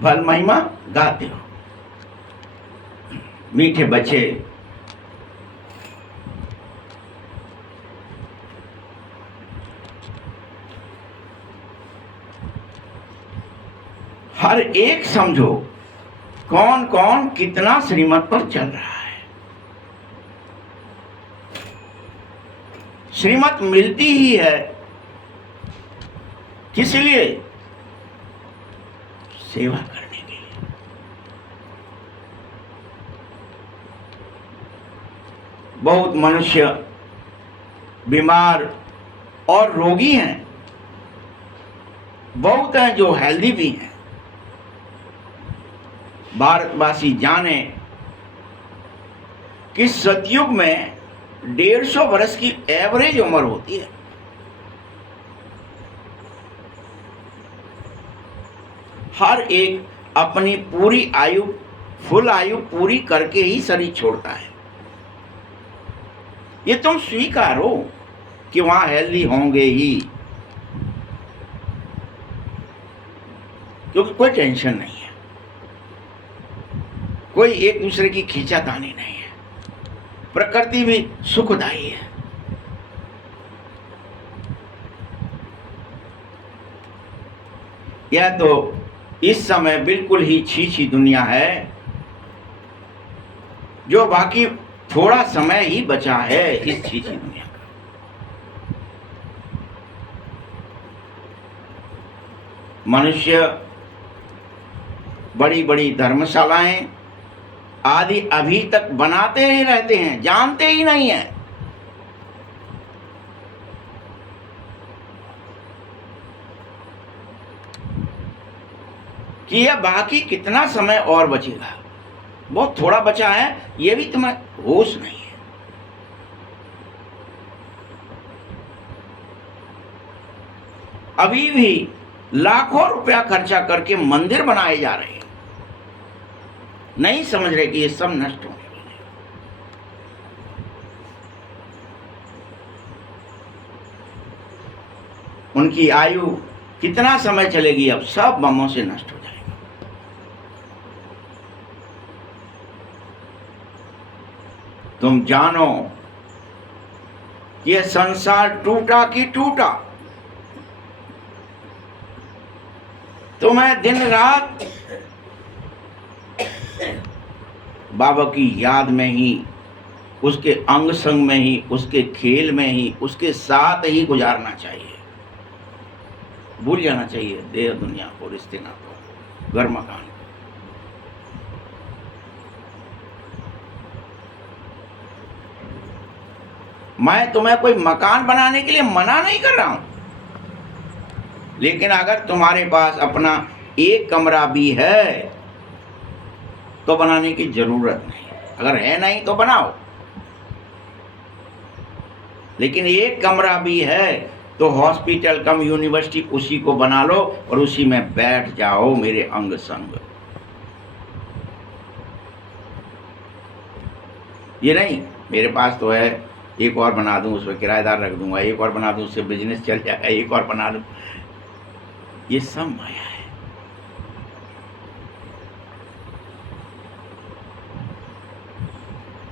भल महिमा गाते हो। मीठे बच्चे, हर एक समझो कौन कौन कितना श्रीमत पर चल रहा है। श्रीमत मिलती ही है किस लिए? सेवा करने के लिए। बहुत मनुष्य बीमार और रोगी हैं, बहुत हैं जो हेल्दी भी हैं। भारतवासी जाने कि सतयुग में 150 वर्ष की एवरेज उम्र होती है। हर एक अपनी पूरी आयु, फुल आयु पूरी करके ही शरीर छोड़ता है। ये तुम स्वीकारो कि वहां हेल्दी होंगे ही, क्योंकि कोई टेंशन नहीं है, कोई एक दूसरे की खींचातानी नहीं है, प्रकृति भी सुखदायी है। यह तो इस समय बिल्कुल ही छीछी दुनिया है, जो बाकी थोड़ा समय ही बचा है इस छीछी दुनिया का। मनुष्य बड़ी बड़ी धर्मशालाएं आदि अभी तक बनाते ही रहते हैं, जानते ही नहीं है कि यह बाकी कितना समय और बचेगा। बहुत थोड़ा बचा है, यह भी तुम्हें होश नहीं है। अभी भी लाखों रुपया खर्चा करके मंदिर बनाए जा रहे हैं, नहीं समझ रहे कि ये सब नष्ट होने वाले हैं। उनकी आयु कितना समय चलेगी, अब सब बमों से नष्ट हो जाएगा। तुम जानो ये संसार टूटा कि टूटा। तुम्हें दिन रात बाबा की याद में ही, उसके अंग संग में ही, उसके खेल में ही, उसके साथ ही गुजारना चाहिए। भूल जाना चाहिए देह दुनिया को, रिश्ते नातों, घर मकान। मैं तुम्हें कोई मकान बनाने के लिए मना नहीं कर रहा हूं, लेकिन अगर तुम्हारे पास अपना एक कमरा भी है तो बनाने की जरूरत नहीं। अगर है नहीं तो बनाओ, लेकिन एक कमरा भी है तो हॉस्पिटल कम यूनिवर्सिटी उसी को बना लो और उसी में बैठ जाओ मेरे अंग संग। ये नहीं मेरे पास तो है, एक और बना दूं, उसमें किराएदार रख दूंगा, एक और बना दूं, उससे बिजनेस चल जाएगा, एक और बना लूं। ये सब माया है।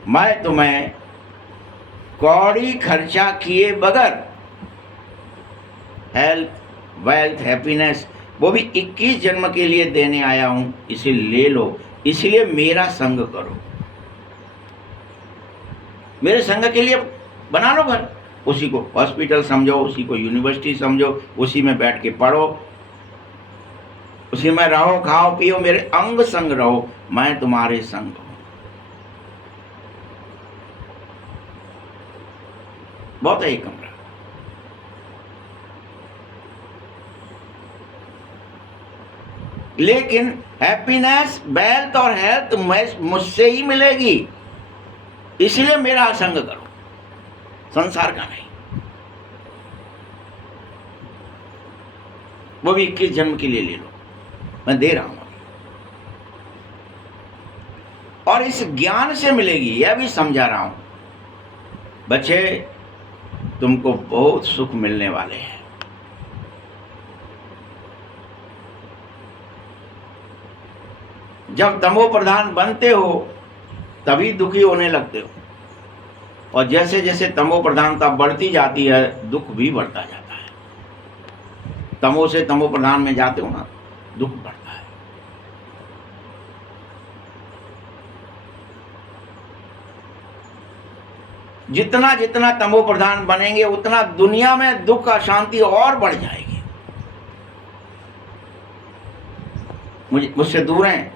मैं तुम्हें कौड़ी खर्चा किए बगैर हेल्थ, वेल्थ, हैप्पीनेस, वो भी 21 जन्म के लिए देने आया हूं। इसे ले लो, इसलिए मेरा संग करो। मेरे संग के लिए बना लो घर, उसी को हॉस्पिटल समझो, उसी को यूनिवर्सिटी समझो, उसी में बैठ के पढ़ो, उसी में रहो, खाओ पियो, मेरे अंग संग रहो, मैं तुम्हारे संग हूं। बहुत है ये कमरा। लेकिन हैप्पीनेस, वेल्थ और हेल्थ मुझसे ही मिलेगी, इसलिए मेरा संग करो, संसार का नहीं। वो भी 21 जन्म के लिए ले लो, मैं दे रहा हूं। और इस ज्ञान से मिलेगी, यह भी समझा रहा हूं। बच्चे, तुमको बहुत सुख मिलने वाले हैं। जब तमो प्रधान बनते हो तभी दुखी होने लगते हो, और जैसे जैसे तमो प्रधानता बढ़ती जाती है दुख भी बढ़ता जाता है। तमो से तमो प्रधान में जाते हो ना, दुख बढ़ता है। जितना जितना तमो प्रधान बनेंगे उतना दुनिया में दुख अशांति और बढ़ जाएगी। मुझसे दूर हैं,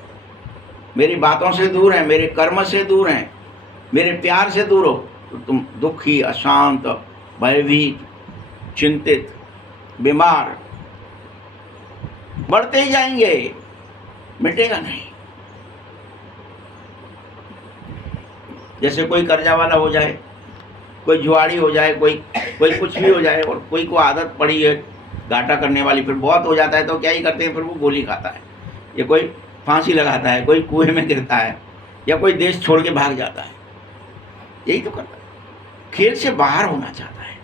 मेरी बातों से दूर हैं, मेरे कर्म से दूर हैं, मेरे प्यार से दूर हो तो तुम दुखी, अशांत, भयभीत, चिंतित, बीमार बढ़ते ही जाएंगे, मिटेगा नहीं। जैसे कोई कर्जा वाला हो जाए, कोई जुआड़ी हो जाए, कोई कुछ भी हो जाए, और कोई को आदत पड़ी है घाटा करने वाली, फिर बहुत हो जाता है तो क्या ही करते हैं, फिर वो गोली खाता है, या कोई फांसी लगाता है, कोई कुएं में गिरता है, या कोई देश छोड़ के भाग जाता है। यही तो करता है, खेल से बाहर होना चाहता है।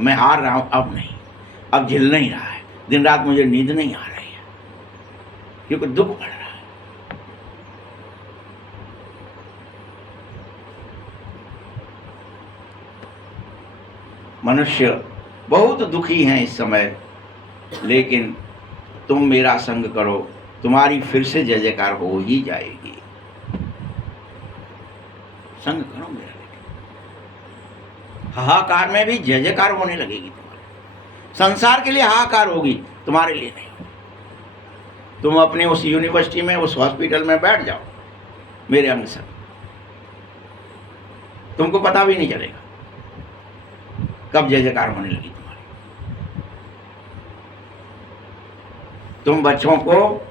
मैं हार रहा हूँ, अब नहीं, अब झेल नहीं रहा है, दिन रात मुझे नींद नहीं आ रही है, क्योंकि दुख बढ़ रहा है। मनुष्य बहुत दुखी हैं इस समय, लेकिन तुम मेरा संग करो, तुम्हारी फिर से जय जयकार हो ही जाएगी। संग करो मेरा, हाहाकार में भी जय जयकार होने लगेगी तुम्हारे। संसार के लिए हाहाकार होगी, तुम्हारे लिए नहीं। तुम अपने उस यूनिवर्सिटी में, उस हॉस्पिटल में बैठ जाओ मेरे अंग संग, तुमको पता भी नहीं चलेगा कब जय जयकार होने लगी तुम्हारी। तुम बच्चों को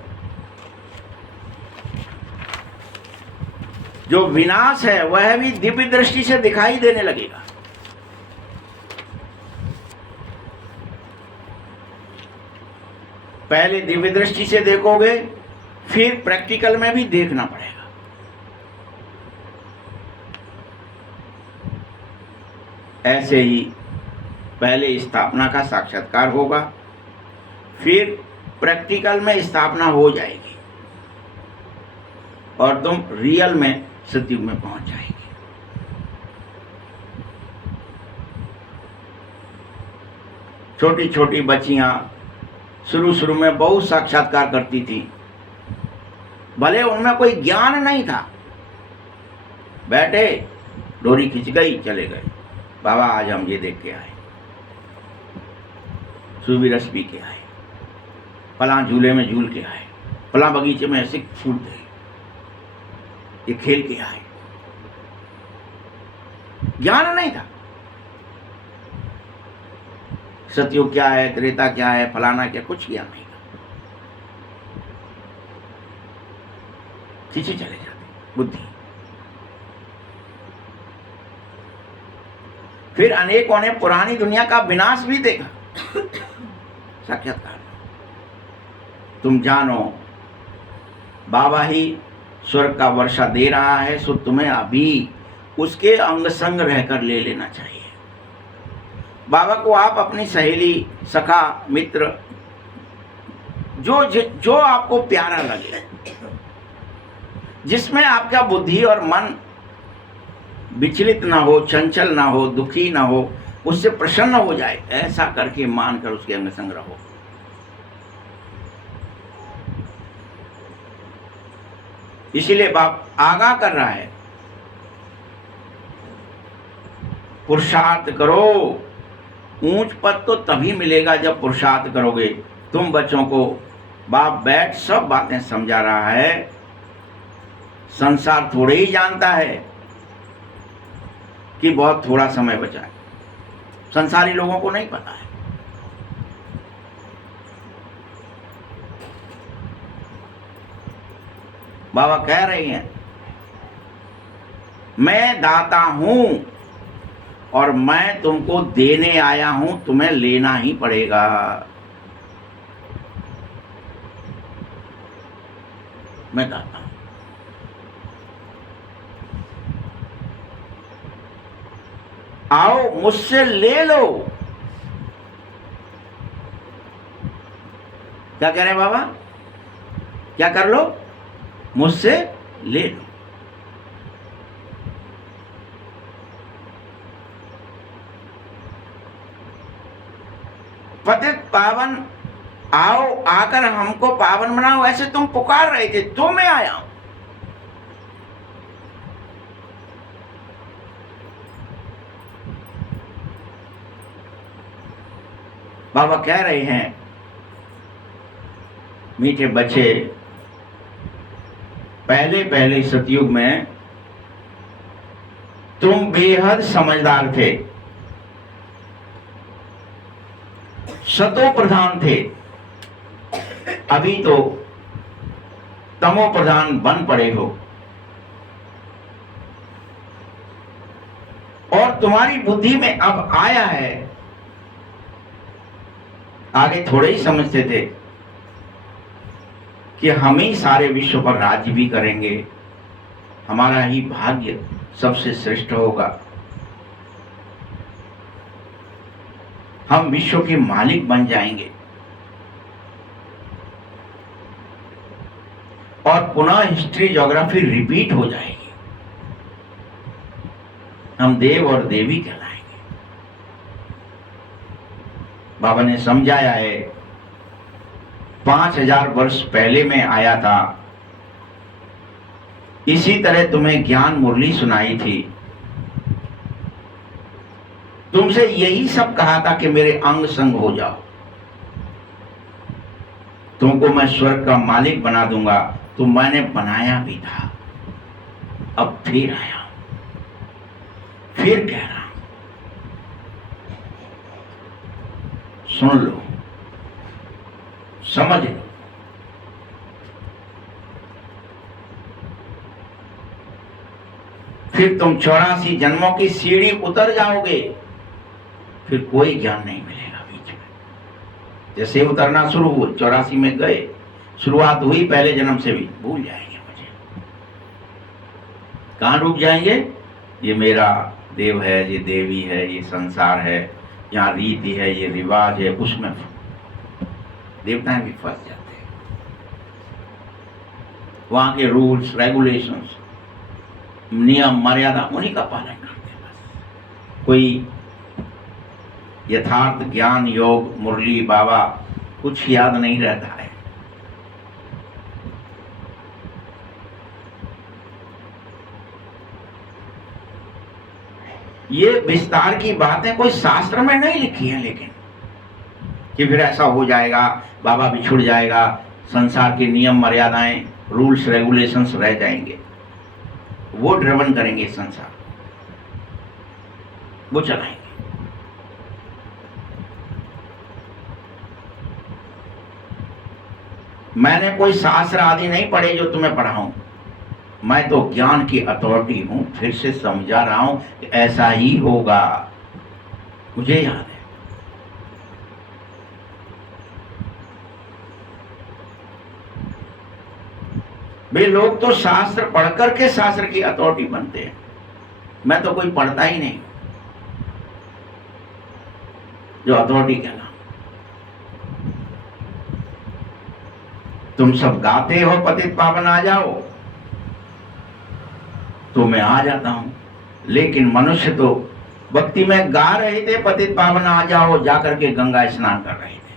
जो विनाश है वह भी दिव्य दृष्टि से दिखाई देने लगेगा। पहले दिव्य दृष्टि से देखोगे, फिर प्रैक्टिकल में भी देखना पड़ेगा। ऐसे ही पहले स्थापना का साक्षात्कार होगा, फिर प्रैक्टिकल में स्थापना हो जाएगी और तुम रियल में सतयुग में पहुंच जाएगी। छोटी छोटी बच्चियां शुरू में बहुत साक्षात्कार करती थी, भले उनमें कोई ज्ञान नहीं था, बैठे डोरी खिंच गई, चले गए, बाबा आज हम ये देख के आए, सूबी रस पी के आए, फलां झूले में झूल के आए, फलां बगीचे में ऐसे फूल थे, ये खेल के आए। ज्ञान नहीं था, सतयुग क्या है, त्रेता क्या है, फलाना क्या, कुछ ज्ञान नहीं था। खींचे चले जाते बुद्धि। फिर अनेकों ने पुरानी दुनिया का विनाश भी देखा। साक्षात्कार, तुम जानो बाबा ही स्वर्ग का वर्षा दे रहा है, सो तुम्हें अभी उसके अंग संग रहकर ले लेना चाहिए। बाबा को आप अपनी सहेली, सखा, मित्र, जो आपको प्यारा लगे, जिसमें आपका बुद्धि और मन विचलित ना हो, चंचल ना हो, दुखी ना हो, उससे प्रसन्न हो जाए, ऐसा करके मानकर उसके अंग संग रहो। इसीलिए बाप आगाह कर रहा है, पुरुषार्थ करो। ऊंच पद तो तभी मिलेगा जब पुरुषार्थ करोगे। तुम बच्चों को बाप बैठ सब बातें समझा रहा है। संसार थोड़े ही जानता है कि बहुत थोड़ा समय बचा है, संसारी लोगों को नहीं पता है। बाबा कह रहे हैं, मैं दाता हूं और मैं तुमको देने आया हूं, तुम्हें लेना ही पड़ेगा। मैं दाता हूं, आओ मुझसे ले लो। क्या कह रहे हैं बाबा? क्या कर लो? मुझसे ले लो। पतित पावन आओ, आकर हमको पावन बनाओ, ऐसे तुम पुकार रहे थे, तो मैं आया हूं। बाबा कह रहे हैं, मीठे बच्चे, पहले पहले सतयुग में तुम बेहद समझदार थे, सतो प्रधान थे, अभी तो तमो प्रधान बन पड़े हो, और तुम्हारी बुद्धि में अब आया है, आगे थोड़े ही समझते थे कि हम ही सारे विश्व पर राज्य भी करेंगे, हमारा ही भाग्य सबसे श्रेष्ठ होगा, हम विश्व के मालिक बन जाएंगे, और पुनः हिस्ट्री ज्योग्राफी रिपीट हो जाएगी, हम देव और देवी कहलाएंगे। बाबा ने समझाया है, 5000 वर्ष पहले मैं आया था, इसी तरह तुम्हें ज्ञान मुरली सुनाई थी, तुमसे यही सब कहा था कि मेरे अंग संग हो जाओ, तुमको मैं स्वर्ग का मालिक बना दूंगा, तो मैंने बनाया भी था, अब फिर आया, फिर कह रहा हूं, सुन लो, समझ लो। फिर तुम 84 जन्मों की सीढ़ी उतर जाओगे, फिर कोई ज्ञान नहीं मिलेगा बीच में। जैसे उतरना शुरू हुआ, 84 में गए, शुरुआत हुई, पहले जन्म से भी भूल जाएंगे मुझे, कहां डूब जाएंगे, ये मेरा देव है, ये देवी है, ये संसार है, यहाँ रीति है, ये रिवाज है, उसमें देवताएं भी फंस जाते हैं, वहां के रूल्स रेगुलेशंस, नियम मर्यादा, उन्हीं का पालन करते हैं बस। कोई यथार्थ ज्ञान योग मुरली बाबा कुछ याद नहीं रहता है। ये विस्तार की बातें कोई शास्त्र में नहीं लिखी है, लेकिन कि फिर ऐसा हो जाएगा, बाबा बिछुड़ जाएगा, संसार के नियम मर्यादाएं रूल्स रेगुलेशंस रह जाएंगे, वो ड्रिवन करेंगे संसार, वो चलाएंगे। मैंने कोई शास्त्र आदि नहीं पढ़े जो तुम्हें पढ़ाऊं, मैं तो ज्ञान की अथॉरिटी हूं, फिर से समझा रहा हूं कि ऐसा ही होगा, मुझे याद है। वे लोग तो शास्त्र पढ़कर के शास्त्र की अथॉरिटी बनते हैं, मैं तो कोई पढ़ता ही नहीं जो अथॉरिटी कहना। तुम सब गाते हो पतित पावन आ जाओ, तो मैं आ जाता हूं, लेकिन मनुष्य तो भक्ति में गा रहे थे पतित पावन आ जाओ, जाकर के गंगा स्नान कर रहे थे।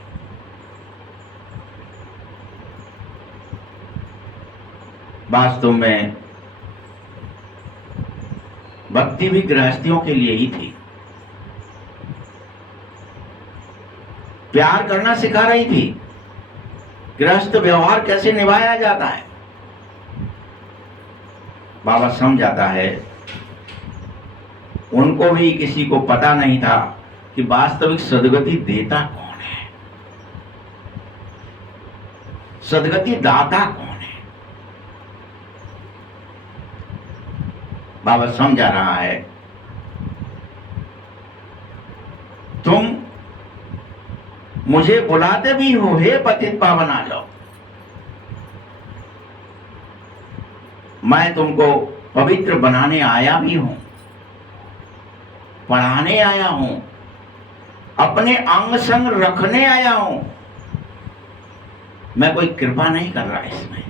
वास्तव में भक्ति भी गृहस्थियों के लिए ही थी, प्यार करना सिखा रही थी, गृहस्थ व्यवहार कैसे निभाया जाता है बाबा समझाता है। उनको भी किसी को पता नहीं था कि वास्तविक सदगति देता कौन है, सदगति दाता कौन है। बाबा समझा रहा है, तुम मुझे बुलाते भी हो, हे पतित पावन आ जाओ, मैं तुमको पवित्र बनाने आया भी हूं, पढ़ाने आया हूं, अपने अंग संग रखने आया हूं। मैं कोई कृपा नहीं कर रहा इसमें,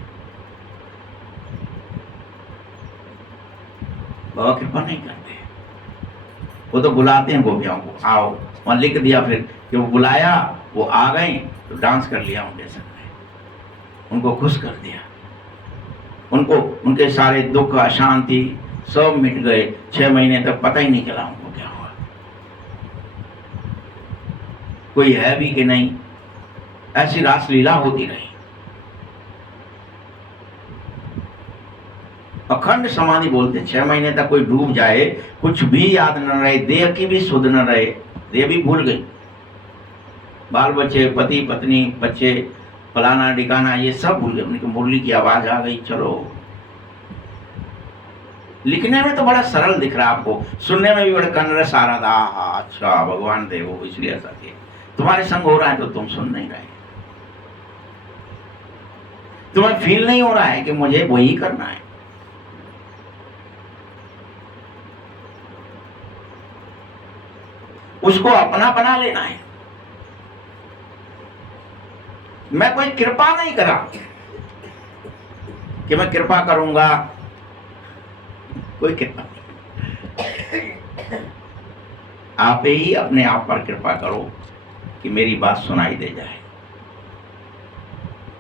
बाबा कृपा नहीं करते, वो तो बुलाते हैं गोपियों को, आओ, वहां लिख दिया फिर कि वो बुलाया, वो आ गई तो डांस कर लिया उनके संग में, उनको खुश कर दिया, उनको उनके सारे दुख अशांति सब मिट गए। 6 महीने तक पता ही नहीं चला उनको क्या हुआ, कोई है भी कि नहीं, ऐसी रासलीला होती रही। अखंड समाधि बोलते, 6 महीने तक कोई डूब जाए, कुछ भी याद न रहे, देह की भी सुध न रहे, देह भी भूल गई, बाल बच्चे, पति पत्नी, बच्चे, फलाना डिकाना, ये सब भूल गए। उनकी मुरली की आवाज आ गई, चलो। लिखने में तो बड़ा सरल दिख रहा आपको, सुनने में भी बड़ा कन्नड़ सारा था। अच्छा, भगवान देवो, इसलिए ऐसा किया। तुम्हारे संग हो रहा है तो तुम सुन नहीं रहे, तुम्हें फील नहीं हो रहा है कि मुझे वही करना है। उसको अपना बना लेना है। मैं कोई कृपा नहीं करा कि मैं कृपा करूंगा, कोई कृपा नहीं। आप ही अपने आप पर कृपा करो कि मेरी बात सुनाई दे जाए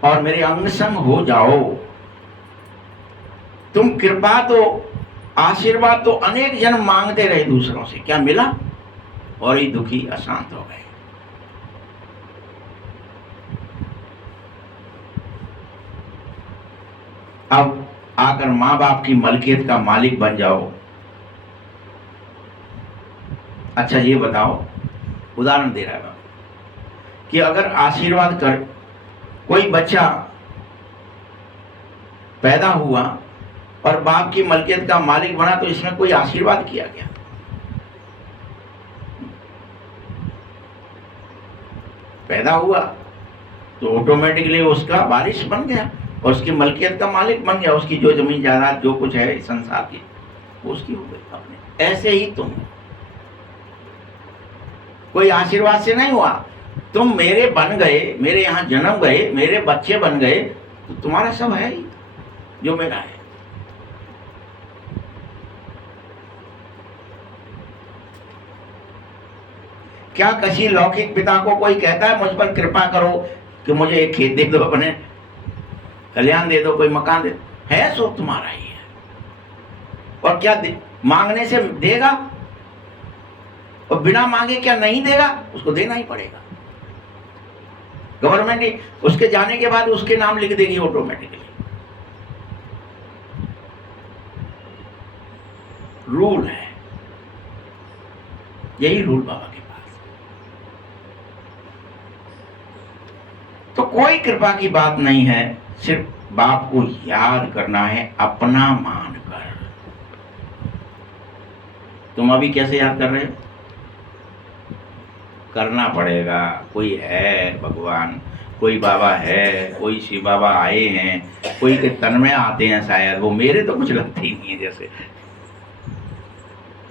और मेरे अंग संग हो जाओ। तुम कृपा तो, आशीर्वाद तो अनेक जन्म मांगते रहे दूसरों से, क्या मिला? और ही दुखी अशांत हो गए। अब आकर मां बाप की मलकियत का मालिक बन जाओ। अच्छा ये बताओ, उदाहरण दे रहा है कि अगर आशीर्वाद कर कोई बच्चा पैदा हुआ और बाप की मलकियत का मालिक बना, तो इसमें कोई आशीर्वाद किया गया? पैदा हुआ तो ऑटोमेटिकली उसका वारिस बन गया और उसकी मलकियत का मालिक बन गया, उसकी जो जमीन जायदाद जो कुछ है संसार की वो उसकी हो गई अपने। ऐसे ही तुम, कोई आशीर्वाद से नहीं हुआ, तुम मेरे बन गए, मेरे यहां जन्म गए, मेरे बच्चे बन गए, तो तुम्हारा सब है ही जो मेरा है। क्या किसी लौकिक पिता को कोई कहता है मुझ पर कृपा करो कि मुझे एक खेत दे दो, अपने कल्याण दे दो, कोई मकान दे दो? है सो तुम्हारा ही है। और क्या मांगने से देगा? और बिना मांगे क्या नहीं देगा? उसको देना ही पड़ेगा। गवर्नमेंट उसके जाने के बाद उसके नाम लिख देगी ऑटोमेटिकली। रूल है, यही रूल बाबा के पास। तो कोई कृपा की बात नहीं है, सिर्फ बाप को याद करना है अपना मानकर। तुम अभी कैसे याद कर रहे हो? करना पड़ेगा। कोई है भगवान, कोई बाबा है, कोई शिव बाबा आए हैं, कोई के तन में आते हैं शायद, वो मेरे तो कुछ लगते ही नहीं है। जैसे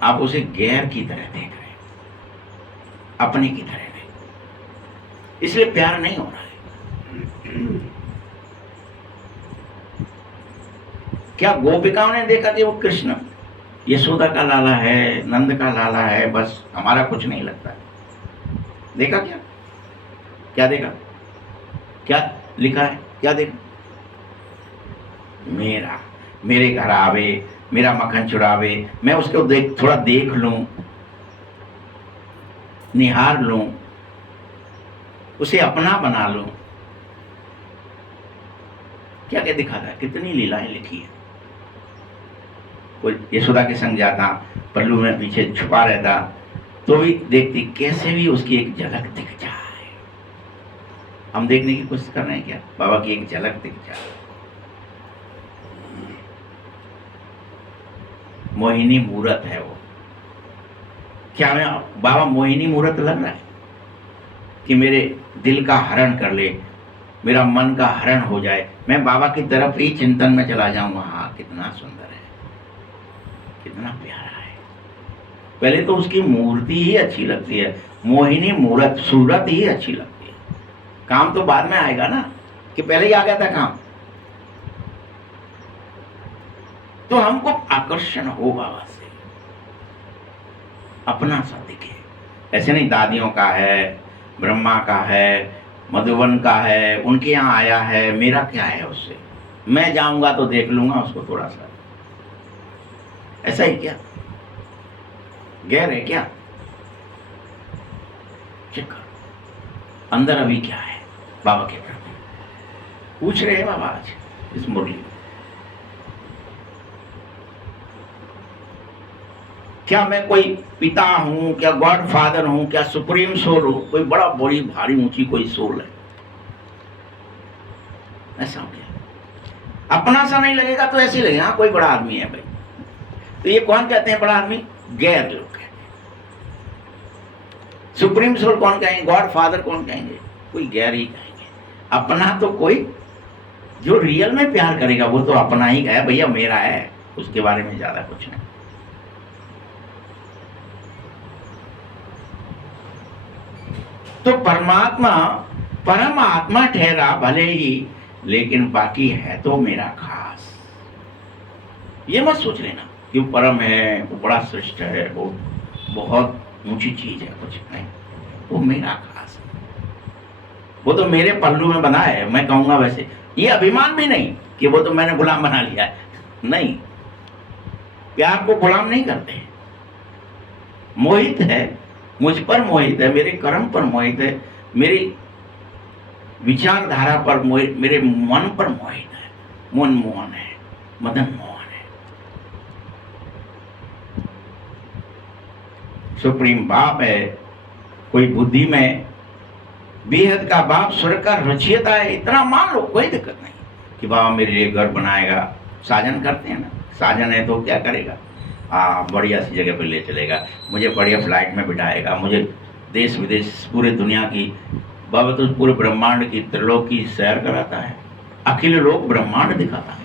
आप उसे गैर की तरह देख रहे हैं, अपने की तरह नहीं, इसलिए प्यार नहीं हो रहा है। क्या गोपिकाओं ने देखा कि वो कृष्ण यशोदा का लाला है, नंद का लाला है, बस हमारा कुछ नहीं लगता? देखा क्या? क्या देखा? क्या लिखा है? क्या देखा? मेरे घर आवे, मेरा मक्खन चुरावे, मैं उसको थोड़ा देख लूं, निहार लूं, उसे अपना बना लूं। क्या क्या दिखा था? कितनी लीलाएं लिखी है। कोई यशोदा के संग जाता, पल्लू में पीछे छुपा रहता, तो भी देखती कैसे भी उसकी एक झलक दिख जाए। हम देखने की कोशिश कर रहे हैं क्या? बाबा की एक झलक दिख जाए। मोहिनी मूरत है वो। क्या मैं बाबा मोहिनी मूरत लग रहा है कि मेरे दिल का हरण कर ले, मेरा मन का हरण हो जाए, मैं बाबा की तरफ ही चिंतन में चला जाऊंगा? हाँ, कितना सुंदर है, कितना प्यारा है। पहले तो उसकी मूर्ति ही अच्छी लगती है, मोहिनी मूरत, सूरत ही अच्छी लगती है। काम तो बाद में आएगा ना, कि पहले ही आ गया था काम। तो हमको आकर्षण हो बाबा से, अपना सा दिखे। ऐसे नहीं दादियों का है, ब्रह्मा का है, मधुबन का है, उनके यहाँ आया है, मेरा क्या है उससे? मैं जाऊंगा तो देख लूंगा उसको थोड़ा सा। ऐसा ही क्या? गैर है क्या? चेक करो अंदर अभी क्या है बाबा के प्रति। पूछ रहे हैं बाबा आज इस मुरली में, क्या मैं कोई पिता हूं, क्या गॉड फादर हूं, क्या सुप्रीम सोल हूं, कोई बड़ा बड़ी भारी ऊंची कोई सोल है? ऐसा हो गया। अपना सा नहीं लगेगा तो ऐसे लगेगा हाँ कोई बड़ा आदमी है भाई। तो ये कौन कहते हैं बड़ा आदमी? गैर लोग कहते हैं। सुप्रीम सोल कौन कहेंगे? गॉड फादर कौन कहेंगे? कोई गैर ही कहेंगे। अपना तो कोई जो रियल में प्यार करेगा वो तो अपना ही है, भैया मेरा है, उसके बारे में ज्यादा कुछ नहीं। तो परमात्मा परम आत्मा ठहरा भले ही, लेकिन बाकी है तो मेरा खास। ये मत सोच लेना कि वो परम है, वो बड़ा श्रेष्ठ है, वो बहुत ऊंची चीज है, कुछ नहीं। वो मेरा खास है, वो तो मेरे पल्लू में बना है, मैं कहूंगा वैसे। ये अभिमान भी नहीं कि वो तो मैंने गुलाम बना लिया है, नहीं। प्यार को गुलाम नहीं करते, मोहित है, मुझ पर मोहित है, मेरे कर्म पर मोहित है, मेरी विचारधारा पर मोहित, मेरे मन पर मोहित है। मन मोहन है, मदन मोहन है। सुप्रीम बाप है, कोई बुद्धि में बेहद का बाप, स्वर्ग का रचयिता है, इतना मान लो, कोई दिक्कत नहीं कि बाबा मेरे लिए घर बनाएगा। साजन करते हैं ना, साजन है तो क्या करेगा? बढ़िया सी जगह पर ले चलेगा, मुझे बढ़िया फ्लाइट में बिठाएगा, मुझे देश विदेश पूरे दुनिया की, बाबा तो पूरे ब्रह्मांड की, त्रिलोक की सैर कराता है, अखिल लोक ब्रह्मांड दिखाता है।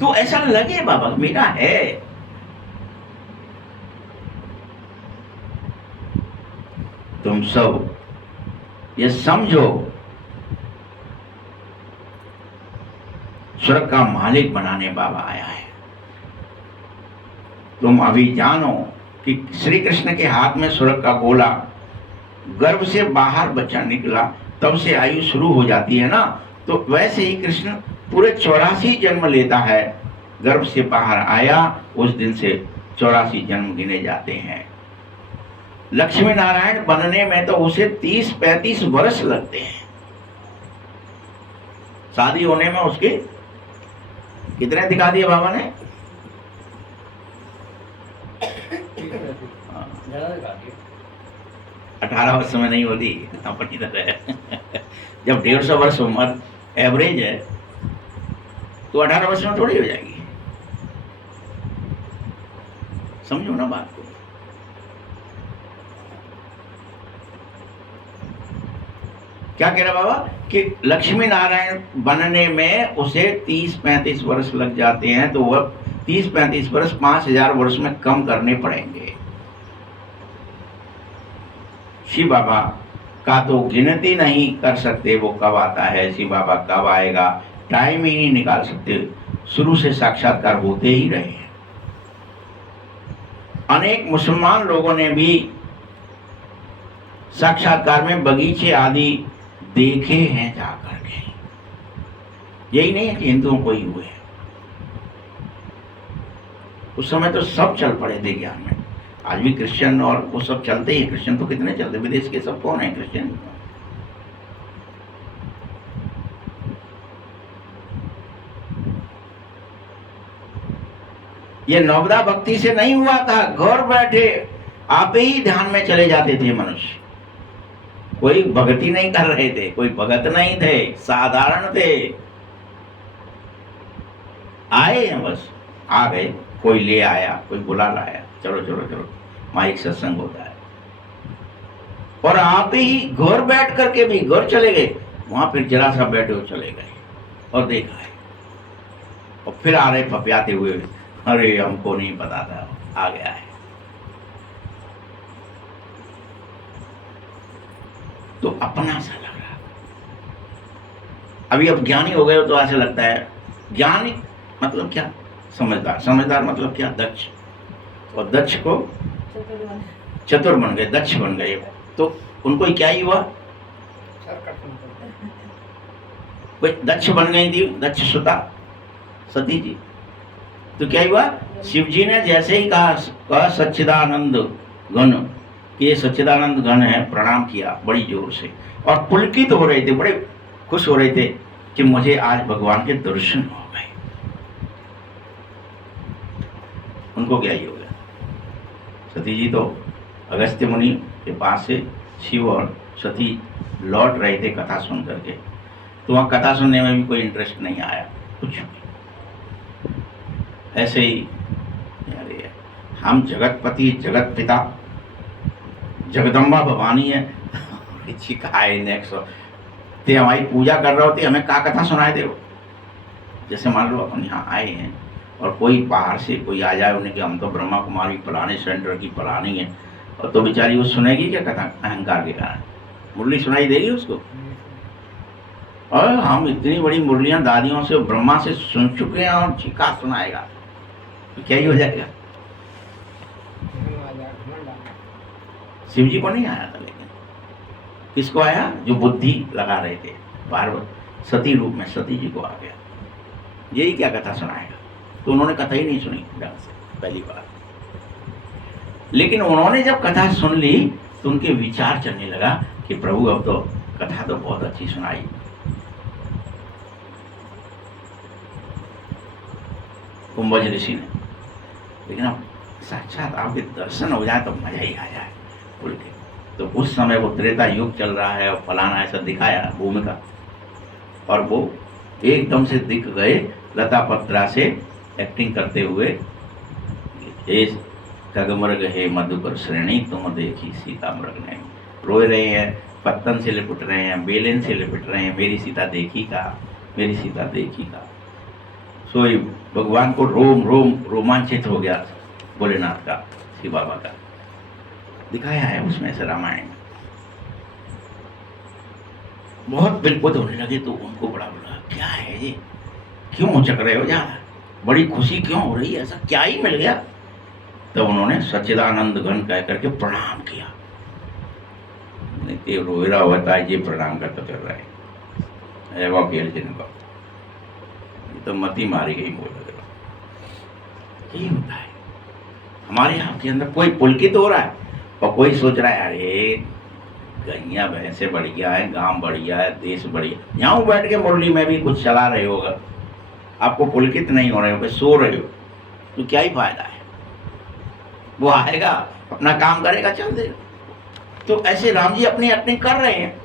तो ऐसा लगे बाबा मेरा है। तुम सब ये समझो, स्वर्ग का मालिक बनाने बाबा आया है। तुम अभी जानो कि श्री कृष्ण के हाथ में स्वर्ग का गोला, गर्भ से बाहर बच्चा निकला तब से आयु शुरू हो जाती है ना, तो वैसे ही कृष्ण पूरे 84 जन्म लेता है। गर्भ से बाहर आया उस दिन से 84 जन्म गिने जाते हैं। लक्ष्मी नारायण बनने में तो उसे 30-35 वर्ष लगते हैं। शादी होने में उसके कितने दिखा दिए बाबा ने? 18 वर्ष में नहीं होती अपनी तरह। जब 150 वर्ष उम्र एवरेज है तो 18 वर्ष में थोड़ी हो जाएगी। समझो ना बात को। क्या कह रहा बाबा कि लक्ष्मी नारायण बनने में उसे 30-35 वर्ष लग जाते हैं, तो वह 30-35 वर्ष 5000 वर्ष में कम करने पड़ेंगे। शिव बाबा का तो गिनती नहीं कर सकते वो कब आता है, शिव बाबा कब आएगा, टाइम ही नहीं निकाल सकते। शुरू से साक्षात्कार होते ही रहे हैं। अनेक मुसलमान लोगों ने भी साक्षात्कार में बगीचे आदि देखे हैं जाकर के। यही नहीं है कि हिंदुओं को ही हुए हैं। उस समय तो सब चल पड़े थे ज्ञान में। आज भी क्रिश्चियन और वो सब चलते ही। क्रिश्चियन तो कितने चलते, विदेश के सब कौन है क्रिश्चियन? ये नवदा भक्ति से नहीं हुआ था। घर बैठे आप ही ध्यान में चले जाते थे मनुष्य। कोई भक्ति नहीं कर रहे थे, कोई भगत नहीं थे, साधारण थे। आए हैं बस, आ गए, कोई ले आया, कोई बुला लाया, चलो चलो चलो माइक सत्संग होता है। और आप ही घर बैठ करके भी घर चले गए, वहां फिर जरा सा बैठे हो चले गए और देखा है। और फिर आ रहे फपियाते हुए, अरे हमको नहीं पता था, आ गया है। तो अपना सा लग रहा। अभी अब ज्ञानी हो गए हो तो ऐसे लगता है। ज्ञानी मतलब क्या? समझदार। समझदार मतलब क्या? दक्ष। और दक्ष को चतुर बन गए, दक्ष बन गए। तो उनको क्या ही हुआ, दक्ष बन गई थी, दक्ष सुता सती जी। तो क्या हुआ, शिव जी ने जैसे ही कहा सच्चिदानंद घन, ये सच्चिदानंद घन है, प्रणाम किया बड़ी जोर से, और पुलकित हो रहे थे, बड़े खुश हो रहे थे कि मुझे आज भगवान के दर्शन हो गए। उनको क्या ही हो गया, सती जी तो अगस्त्य मुनि के पास से शिव और सती लौट रहे थे कथा सुन करके, तो वहाँ कथा सुनने में भी कोई इंटरेस्ट नहीं आया, कुछ भी ऐसे ही। अरे हम जगतपति जगत पिता जगदम्बा भवानी है नेक्स्ट ते हमारी पूजा कर रहे होते, हमें क्या कथा सुनाए दे। जैसे मान लो अपन यहाँ आए हैं और कोई बाहर से कोई आ जाए, उन्हें कि हम तो ब्रह्मा कुमारी फलाने सेंटर की फलानी है, और तो बेचारी वो सुनेगी क्या कथा, अहंकार के कारण मुरली सुनाई देगी उसको। और हम इतनी बड़ी मुरलियां दादियों से ब्रह्मा से सुन चुके हैं और चिका सुनाएगा तो क्या ही हो जाएगा। शिव जी को नहीं आया था, लेकिन किसको आया, जो बुद्धि लगा रहे थे पार्वती सती रूप में, सती जी को आ गया। यही क्या कथा सुनाएगा, तो उन्होंने कथा ही नहीं सुनी ढंग से पहली बार। लेकिन उन्होंने जब कथा सुन ली तो उनके विचार चलने लगा कि प्रभु अब तो कथा तो बहुत अच्छी सुनाई, कुंभज ऋषि ने, लेकिन अब साक्षात आपके दर्शन हो जाए तो मजा ही आ जाए बोल के। तो उस समय वो त्रेता युग चल रहा है और फलाना ऐसा दिखाया भूमिका, और वो एकदम से दिख गए लता पत्रा से एक्टिंग करते हुए, हे खगमृग हे मधुकर श्रेणी तुम देखी सीता मृग ने, रोए रहे हैं, पत्तन से लिपट रहे हैं, बेलन से लिपट रहे हैं, मेरी सीता देखी का, मेरी सीता देखी का। सो भगवान को रोम रोम रोमांचित हो गया भोलेनाथ का, शिव बाबा का दिखाया है उसमें से रामायण में। बहुत बिल्कुल होने लगे तो उनको बड़ा बोला, क्या है ये, क्यों उचक रहे हो, जा बड़ी खुशी क्यों हो रही है, ऐसा क्या ही मिल गया। तब उन्होंने सच्चिदानंद घन कह करके प्रणाम किया। नहीं रोहिरा होता है, ये प्रणाम करता कर रहा है वकील जिनको, तो मती मारी गई बोल रहे। यही होता है हमारे यहाँ के अंदर, कोई पुलकित हो रहा है और कोई सोच रहा है अरे गैया भैंसे बढ़िया है, गांव बढ़िया है, देश बढ़िया। यहाँ बैठ के मुरली में भी कुछ चला रहे होगा, आपको पुलकित नहीं हो रहे हो, सो रहे हो, तो क्या ही फायदा है। वो आएगा अपना काम करेगा, चल देगा। तो ऐसे राम जी अपनी एक्टिंग कर रहे हैं,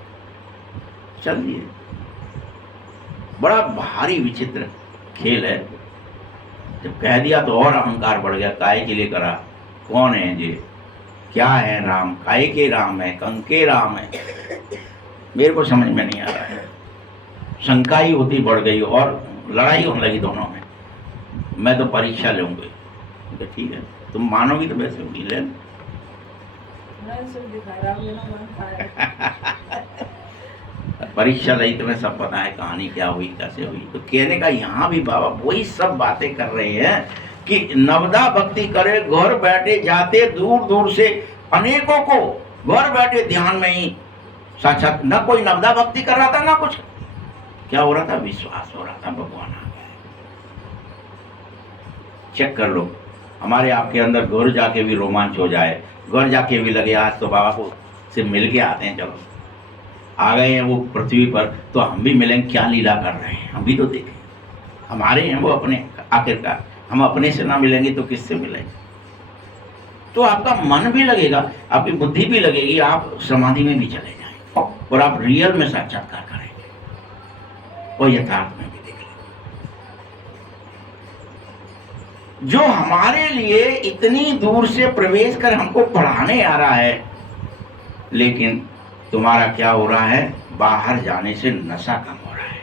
चल दिए। बड़ा भारी विचित्र खेल है। जब कह दिया तो और अहंकार बढ़ गया, काय के लिए करा, कौन है ये, क्या है राम, काय के राम है, कंके राम है, मेरे को समझ में नहीं आ रहा है। शंका ही होती बढ़ गई और लड़ाई होने लगी दोनों में। मैं तो परीक्षा लूंगी, तो ठीक है तुम मानोगी तो वैसे भी ले। परीक्षा ली तुम्हें सब पता है कहानी क्या हुई कैसे हुई। तो कहने का यहाँ भी बाबा वही सब बातें कर रहे हैं कि नवदा भक्ति करे, घर बैठे जाते दूर दूर से अनेकों को घर बैठे ध्यान में ही साक्षात, न कोई नवदा भक्ति कर रहा था ना कुछ, क्या हो रहा था, विश्वास हो रहा था भगवान आ गए। चेक कर लो, हमारे आपके अंदर घर जाके भी रोमांच हो जाए, घर जाके भी लगे आज तो बाबा को से मिल के आते हैं, चलो आ गए हैं वो पृथ्वी पर, तो हम भी मिलेंगे, क्या लीला कर रहे हैं हम भी तो देखें। हमारे हैं वो अपने, आखिरकार हम अपने से ना मिलेंगे तो किससे मिलेंगे। तो आपका मन भी लगेगा, आपकी बुद्धि भी लगेगी, आप समाधि में भी चले जाएंगे और आप रियल में साक्षात्कार करेंगे और यथार्थ में भी देखेंगे। जो हमारे लिए इतनी दूर से प्रवेश कर हमको पढ़ाने आ रहा है, लेकिन तुम्हारा क्या हो रहा है, बाहर जाने से नशा कम हो रहा है।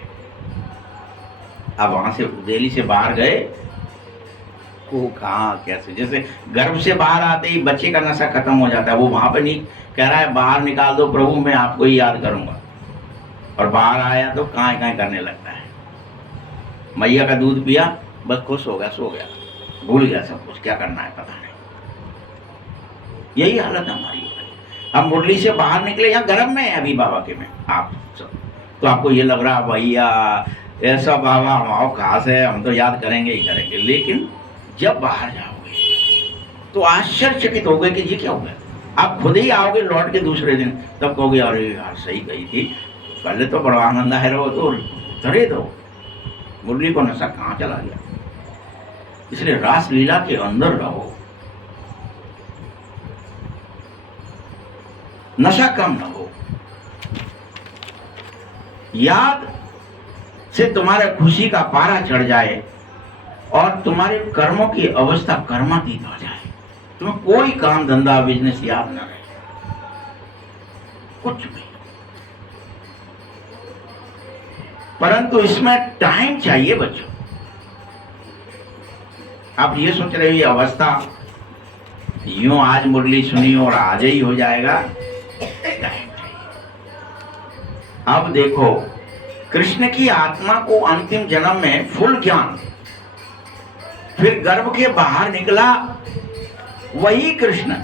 अब वहां से दिल्ली से बाहर गए, को कहाँ कैसे, जैसे गर्भ से बाहर आते ही बच्चे का नशा खत्म हो जाता है, वो वहां पे नहीं कह रहा है बाहर निकाल दो प्रभु मैं आपको ही याद करूंगा, और बाहर आया तो कहाँ कहाँ करने लगता है। मैया का दूध पिया, बस खुश हो गया, सो गया, भूल गया सब कुछ, क्या करना है पता नहीं। यही हालत हमारी हो गई। हम मुरली से बाहर निकले, यहाँ गर्भ में है अभी बाबा के में आप सब, तो आपको ये लग रहा भैया ऐसा बाबा हमारा खास है, हम तो याद करेंगे ही करेंगे। लेकिन जब बाहर जाओगे तो आश्चर्यचकित हो गए कि ये क्या हो गया। आप खुद ही आओगे लौट के दूसरे दिन, तब कहोगे अरे यार सही गई थी, पहले तो बड़ा आनंद है, रहो तो धरे दो, मुरली को नशा कहाँ चला गया। इसलिए रास लीला के अंदर रहो, नशा कम न हो। याद से तुम्हारे खुशी का पारा चढ़ जाए और तुम्हारे कर्मों की अवस्था कर्मातीत हो जाए, तुम्हें कोई काम धंधा बिजनेस याद न रहे, कुछ भी। परंतु इसमें टाइम चाहिए बच्चों। आप ये सोच रहे हो अवस्था यूं आज मुरली सुनी और आज ही हो जाएगा, टाइम चाहिए। अब देखो, कृष्ण की आत्मा को अंतिम जन्म में फुल ज्ञान, फिर गर्भ के बाहर निकला वही कृष्ण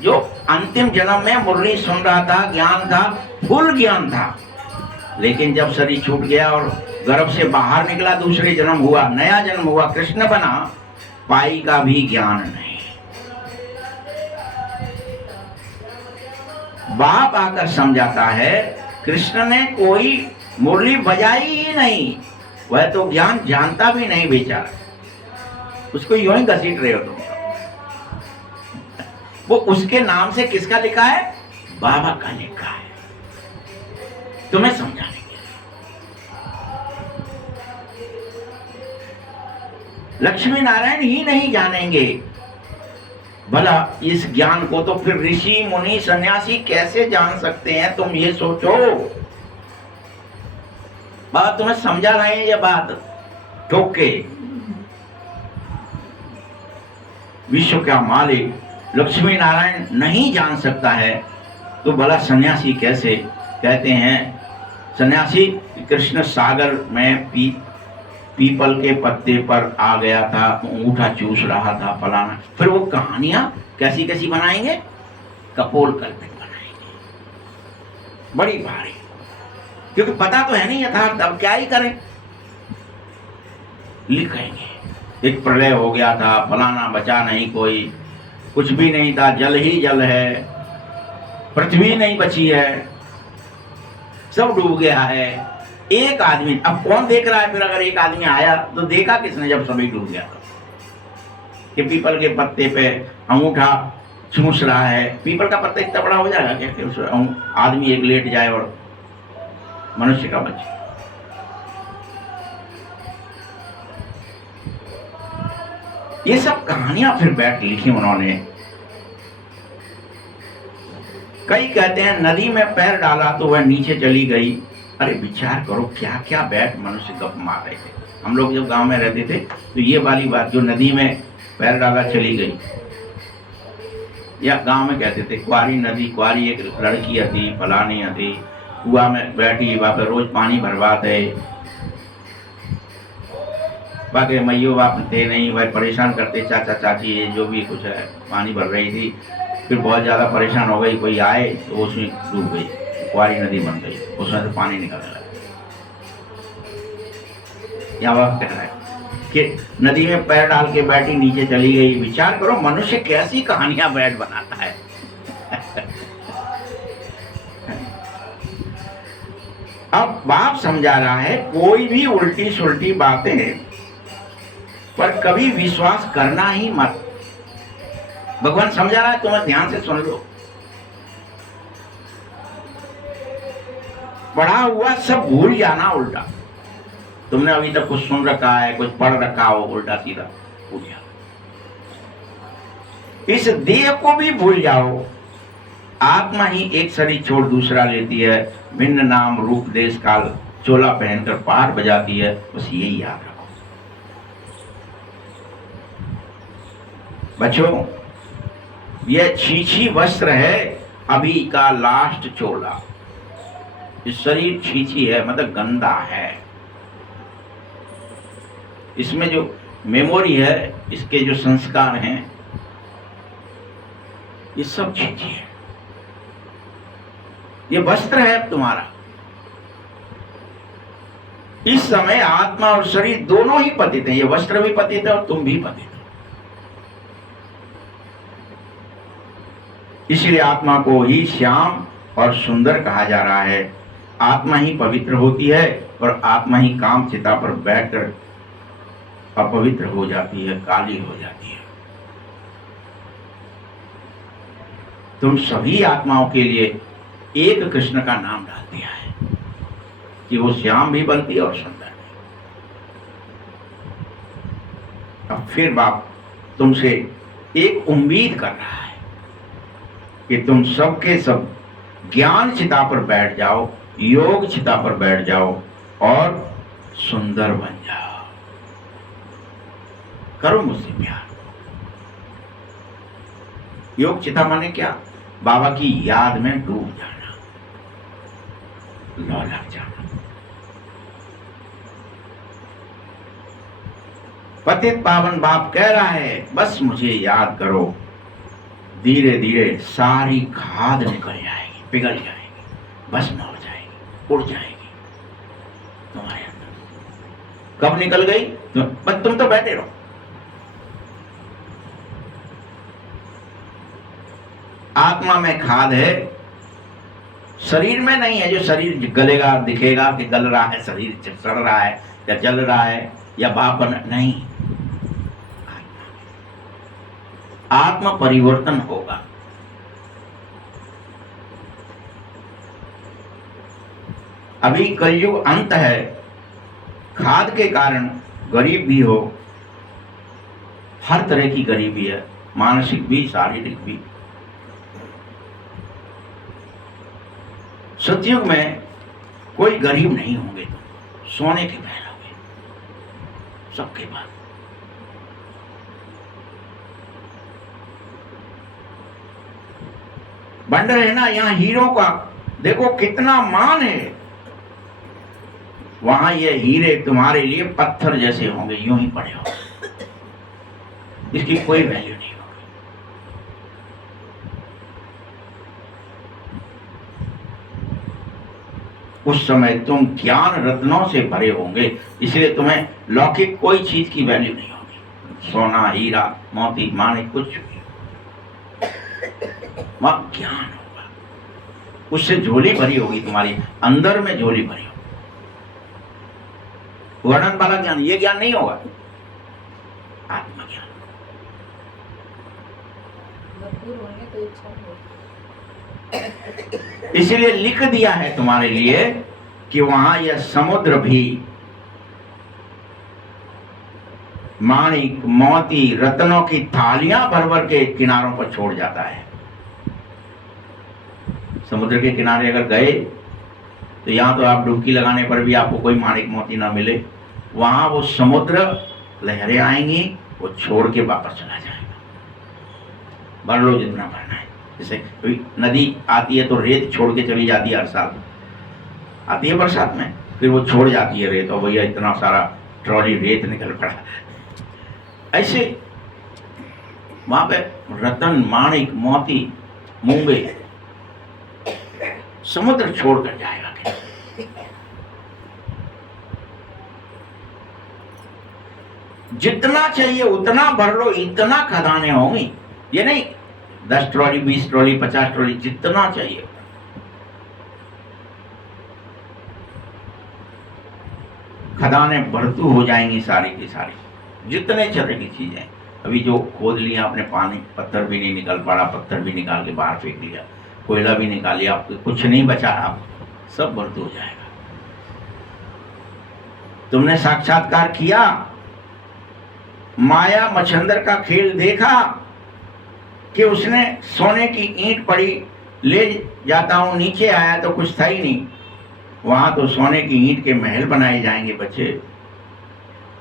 जो अंतिम जन्म में मुरली सुन रहा था, ज्ञान था, फुल ज्ञान था। लेकिन जब शरीर छूट गया और गर्भ से बाहर निकला, दूसरे जन्म हुआ, नया जन्म हुआ, कृष्ण बना, पाई का भी ज्ञान नहीं। बाप आकर समझाता है कृष्ण ने कोई मुरली बजाई ही नहीं, वह तो ज्ञान जानता भी नहीं बेचारा, उसको यूं ही घसीट रहे हो तुम। वो उसके नाम से किसका लिखा है? बाबा का लिखा है, तुम्हें समझाने के लिए। लक्ष्मी नारायण ही नहीं जानेंगे भला इस ज्ञान को, तो फिर ऋषि मुनि सन्यासी कैसे जान सकते हैं? तुम ये सोचो। बात तुम्हें समझा रहे हैं, ये बात ठोक के। विश्व का मालिक लक्ष्मी नारायण नहीं जान सकता है, तो भला सन्यासी कैसे? कहते हैं सन्यासी कृष्ण सागर में पीपल के पत्ते पर आ गया था, अंगूठा चूस रहा था, फलाना। फिर वो कहानियां कैसी कैसी बनाएंगे? कपोल कल्पित बनाएंगे, बड़ी भारी, क्योंकि पता तो है नहीं यथार्थ, अब क्या ही करें। लिखेंगे एक प्रलय हो गया था, फलाना, बचा नहीं कोई, कुछ भी नहीं था, जल ही जल है, पृथ्वी नहीं बची है, सब डूब गया है। एक आदमी, अब कौन देख रहा है? फिर अगर एक आदमी आया तो देखा किसने जब सभी डूब गया था? कि पीपल के पत्ते पे अंगूठा चूस रहा है। पीपल का पत्ता इतना बड़ा हो जाएगा क्या कि उस आदमी एक लेट जाए और मनुष्य का बचे? ये सब कहानियां फिर बैठ लिखी उन्होंने। कई कहते हैं नदी में पैर डाला तो वह नीचे चली गई। अरे विचार करो, क्या क्या बैठ मनुष्य गप मार रहे थे। हम लोग जब गांव में रहते थे तो ये वाली बात, जो नदी में पैर डाला चली गई, या गांव में कहते थे कुआरी नदी, कुआरी एक लड़की थी, फलानी थी, कुआ में बैठी, वहां पर रोज पानी भरवाते, बाकी मैयो बाप थे नहीं, वह परेशान करते, चाचा चाची ये जो भी कुछ है, पानी भर रही थी। फिर बहुत ज़्यादा परेशान हो गई, कोई आए तो उसमें डूब गई, कुआरी नदी बन गई, उसमें से पानी निकलने लगा। यहाँ वह कह रहा है कि नदी में पैर डाल के बैठी, नीचे चली गई। विचार करो मनुष्य कैसी कहानियां बैठ बनाता है। अब बाप समझा रहा है कोई भी उल्टी सुल्टी बातें पर कभी विश्वास करना ही मत। भगवान समझा रहा है, तुम्हें ध्यान से सुन लो। पढ़ा हुआ सब भूल जाना उल्टा। तुमने अभी तक कुछ सुन रखा है, कुछ पढ़ रखा हो, उल्टा सीधा भूल जाओ। इस देह को भी भूल जाओ। आत्मा ही एक शरीर छोड़ दूसरा लेती है, भिन्न नाम रूप देश काल चोला पहनकर पहाड़ बजाती है। बस यही याद रखो बच्चों। यह छीछी वस्त्र है, अभी का लास्ट चोला। इस शरीर छीछी है, मतलब गंदा है। इसमें जो मेमोरी है, इसके जो संस्कार हैं, ये सब चीजें हैं, ये वस्त्र है अब तुम्हारा। इस समय आत्मा और शरीर दोनों ही पतित हैं, ये वस्त्र भी पतित है और तुम भी पतित हो। इसलिए आत्मा को ही श्याम और सुंदर कहा जा रहा है। आत्मा ही पवित्र होती है और आत्मा ही काम चिता पर बैठकर अपवित्र हो जाती है, काली हो जाती है। तुम सभी आत्माओं के लिए एक कृष्ण का नाम डाल दिया है कि वो श्याम भी बनती है और सुंदर भी। अब फिर बाप तुमसे एक उम्मीद कर रहा है कि तुम सबके सब ज्ञान चिता पर बैठ जाओ, योग चिता पर बैठ जाओ और सुंदर बन जाओ। करो मुझसे प्यार। योग चिता माने क्या? बाबा की याद में डूब जाना, लौ लग जाना। पतित पावन बाप कह रहा है बस मुझे याद करो। धीरे धीरे सारी खाद निकल जाएगी, पिघल जाएगी, भस्म हो जाएगी, उड़ जाएगी तुम्हारे अंदर। कब निकल गई? बस तुम तो बैठे रहो। आत्मा में खाद है, शरीर में नहीं है। जो शरीर गलेगा, दिखेगा कि गल रहा है, शरीर सड़ रहा है या जल रहा है या भाप नहीं। आत्मा परिवर्तन होगा। अभी कलयुग अंत है, खाद के कारण गरीब भी हो, हर तरह की गरीबी है, मानसिक भी शारीरिक भी। सतयुग में कोई गरीब नहीं होंगे, तो सोने के महल होंगे सबके पास। बंडर है ना, यहाँ हीरो का देखो कितना मान है। वहां ये हीरे तुम्हारे लिए पत्थर जैसे होंगे, यूं ही पड़े होंगे, इसकी कोई वैल्यू नहीं होगी। उस समय तुम ज्ञान रत्नों से भरे होंगे, इसलिए तुम्हें लौकिक कोई चीज की वैल्यू नहीं होगी। सोना, हीरा, मोती, माणिक कुछ भी, वहां ज्ञान होगा, उससे झोली भरी होगी तुम्हारी, अंदर में झोली भरी होगी। वर्णन वाला ज्ञान, ये ज्ञान नहीं होगा, आत्मज्ञान। इसलिए लिख दिया है तुम्हारे लिए कि वहां यह समुद्र भी माणिक, मोती, रत्नों की थालियां भर भर के किनारों पर छोड़ जाता है। समुद्र के किनारे अगर गए तो यहाँ तो आप डुबकी लगाने पर भी आपको कोई माणिक मोती ना मिले, वहां वो समुद्र लहरें आएंगी, वो छोड़ के वापस चला जाएगा। भर लो जितना भरना है। जैसे नदी आती है तो रेत छोड़ के चली जाती है, हर साल आती है बरसात में, फिर वो छोड़ जाती है रेत, और भैया इतना सारा ट्रॉली रेत निकल पड़ा। ऐसे वहां पे रतन, माणिक, मोती, मूंगे समुद्र छोड़कर जाएगा। जितना चाहिए उतना भर लो, इतना खदानें होंगी। ये नहीं 10 ट्रॉली, 20 ट्रॉली, 50 ट्रॉली, जितना चाहिए। खदानें भरतू हो जाएंगी सारी की सारी, जितने तरह की चीजें। अभी जो खोद लिया आपने, पानी, पत्थर भी नहीं निकल पड़ा, पत्थर भी निकाल के बाहर फेंक लिया, कोयला भी निकाल लिया, आपको कुछ नहीं बचा, आप सब भरतू हो जाएगा। तुमने साक्षात्कार किया, माया मच्छंदर का खेल देखा कि उसने सोने की ईंट पड़ी, ले जाता हूं, नीचे आया तो कुछ था ही नहीं। वहां तो सोने की ईंट के महल बनाए जाएंगे बच्चे।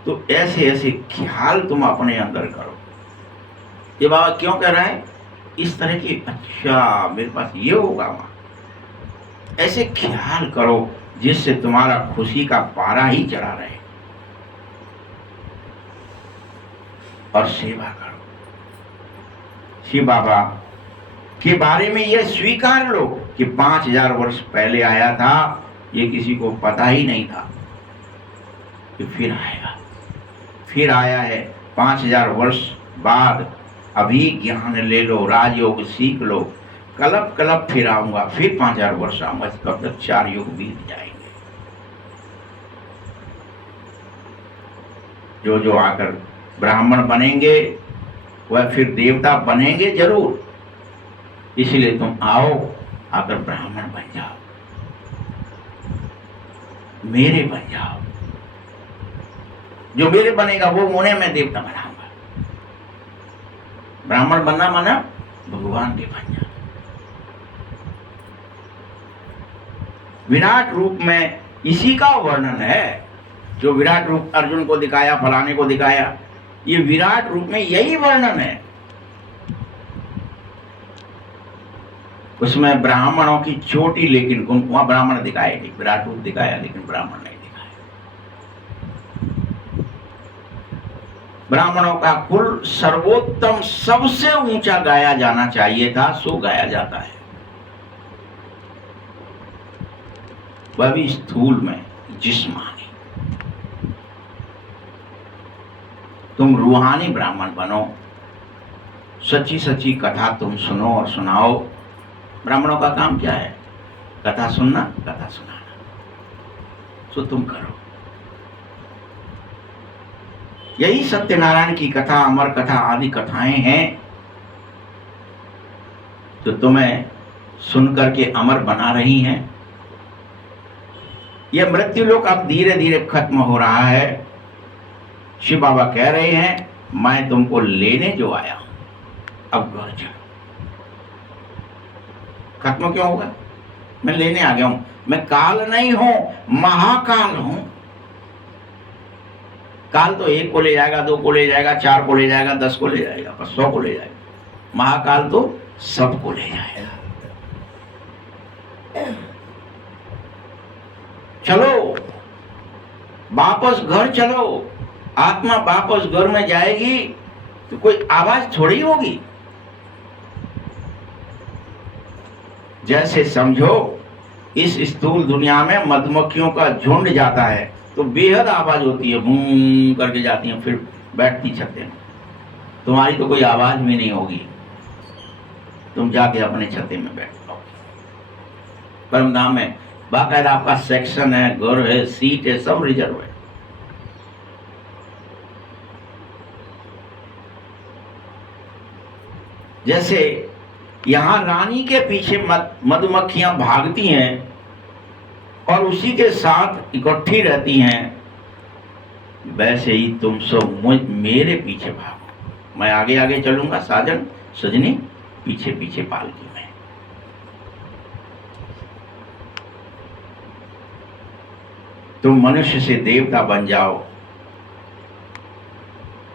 तो ऐसे ऐसे ख्याल तुम अपने अंदर करो। ये बाबा क्यों कह रहा है? इस तरह की, अच्छा मेरे पास ये होगा वहां, ऐसे ख्याल करो जिससे तुम्हारा खुशी का पारा ही चढ़ा रहे। और सेवा करो। शिव बाबा के बारे में यह स्वीकार लो कि 5000 वर्ष पहले आया था, ये किसी को पता ही नहीं था कि फिर आएगा, फिर आया है 5000 वर्ष बाद। अभी ज्ञान ले लो, राजयोग सीख लो, कलप कलप फिर आऊंगा, फिर 5000 वर्ष आऊंगा, तब तक 4 युग बीत जाएंगे। जो जो आकर ब्राह्मण बनेंगे वह फिर देवता बनेंगे जरूर, इसलिए तुम आओ, आकर ब्राह्मण बन जाओ, मेरे बन जाओ। जो मेरे बनेगा वो मुने मैं देवता बनाऊंगा। ब्राह्मण बनना माना भगवान के बन जाना। विराट रूप में इसी का वर्णन है, जो विराट रूप अर्जुन को दिखाया, फलाने को दिखाया, ये विराट रूप में यही वर्णन है। उसमें ब्राह्मणों की चोटी, लेकिन वहां ब्राह्मण दिखाए नहीं, विराट रूप दिखाया लेकिन ब्राह्मण नहीं दिखाया। ब्राह्मणों का कुल सर्वोत्तम सबसे ऊंचा गाया जाना चाहिए था, सो गाया जाता है, वह भी स्थूल में, जिस्मानी। तुम रूहानी ब्राह्मण बनो, सच्ची सच्ची कथा तुम सुनो और सुनाओ। ब्राह्मणों का काम क्या है? कथा सुनना, कथा सुनाना, सो तुम करो। यही सत्यनारायण की कथा, अमर कथा आदि कथाएं हैं जो तुम्हें सुनकर के अमर बना रही हैं। यह मृत्युलोक अब धीरे धीरे खत्म हो रहा है। शिव बाबा कह रहे हैं, मैं तुमको लेने जो आया हूं, अब घर चलो। खत्म क्यों होगा? मैं लेने आ गया हूं। मैं काल नहीं हूं, महाकाल हूं। काल तो 1 को ले जाएगा, 2 को ले जाएगा, 4 को ले जाएगा, 10 को ले जाएगा, पर 100 को ले जाएगा। महाकाल तो सबको ले जाएगा। चलो वापस घर चलो। आत्मा वापस घर में जाएगी तो कोई आवाज थोड़ी होगी। जैसे समझो इस स्थूल दुनिया में मधुमक्खियों का झुंड जाता है तो बेहद आवाज होती है, बूम करके जाती हैं, फिर बैठती छत्ते में। तुम्हारी तो कोई आवाज भी नहीं होगी, तुम जाके अपने छत्ते में बैठ जाओ। परमधाम में बाकायदा आपका सेक्शन है, घर है, सीट है, सब रिजर्व है। जैसे यहां रानी के पीछे मधुमक्खियां भागती हैं और उसी के साथ इकट्ठी रहती हैं, वैसे ही तुम सब मेरे पीछे भागो। मैं आगे आगे चलूंगा, साजन सजनी पीछे पीछे पालकी में। तुम मनुष्य से देवता बन जाओ,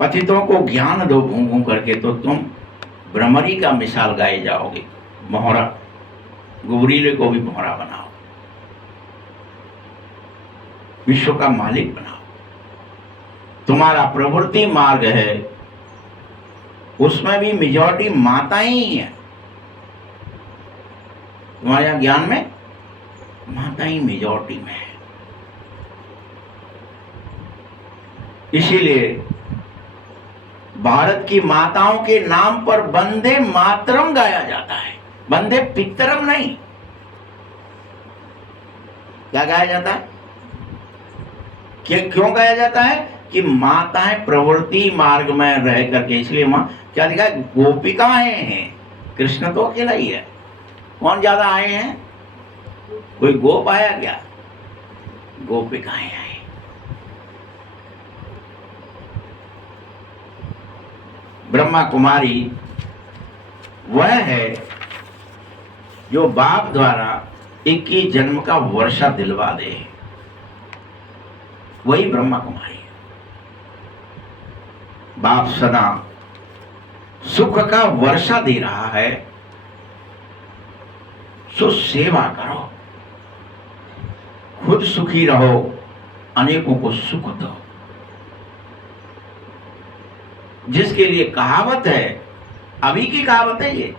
पतितों को ज्ञान दो घूम घूम करके, तो तुम भ्रमरी का मिसाल गाए जाओगे। मोहरा, गुबरीले को भी मोहरा बनाओ, विश्व का मालिक बनाओ। तुम्हारा प्रवृत्ति मार्ग है, उसमें भी मेजॉरिटी माताएं ही है। तुम्हारे यहां ज्ञान में माता ही मेजॉरिटी में है। इसीलिए भारत की माताओं के नाम पर वंदे मातरम गाया जाता है, वंदे पितरम नहीं। क्या गाया जाता है? क्यों गाया जाता है? कि माताएं प्रवृत्ति मार्ग में रह करके, इसलिए मां क्या लिखा है? गोपिकाएं हैं। कृष्ण तो अकेला ही है, कौन ज्यादा आए हैं? कोई गोप आया क्या? गोपिकाएं आए। ब्रह्मा कुमारी वह है जो बाप द्वारा 21 जन्म का वर्षा दिलवा दे, वही ब्रह्मा कुमारी है। बाप सदा सुख का वर्षा दे रहा है, सो सेवा करो, खुद सुखी रहो, अनेकों को सुख दो। जिसके लिए कहावत है, अभी की कहावत है ये,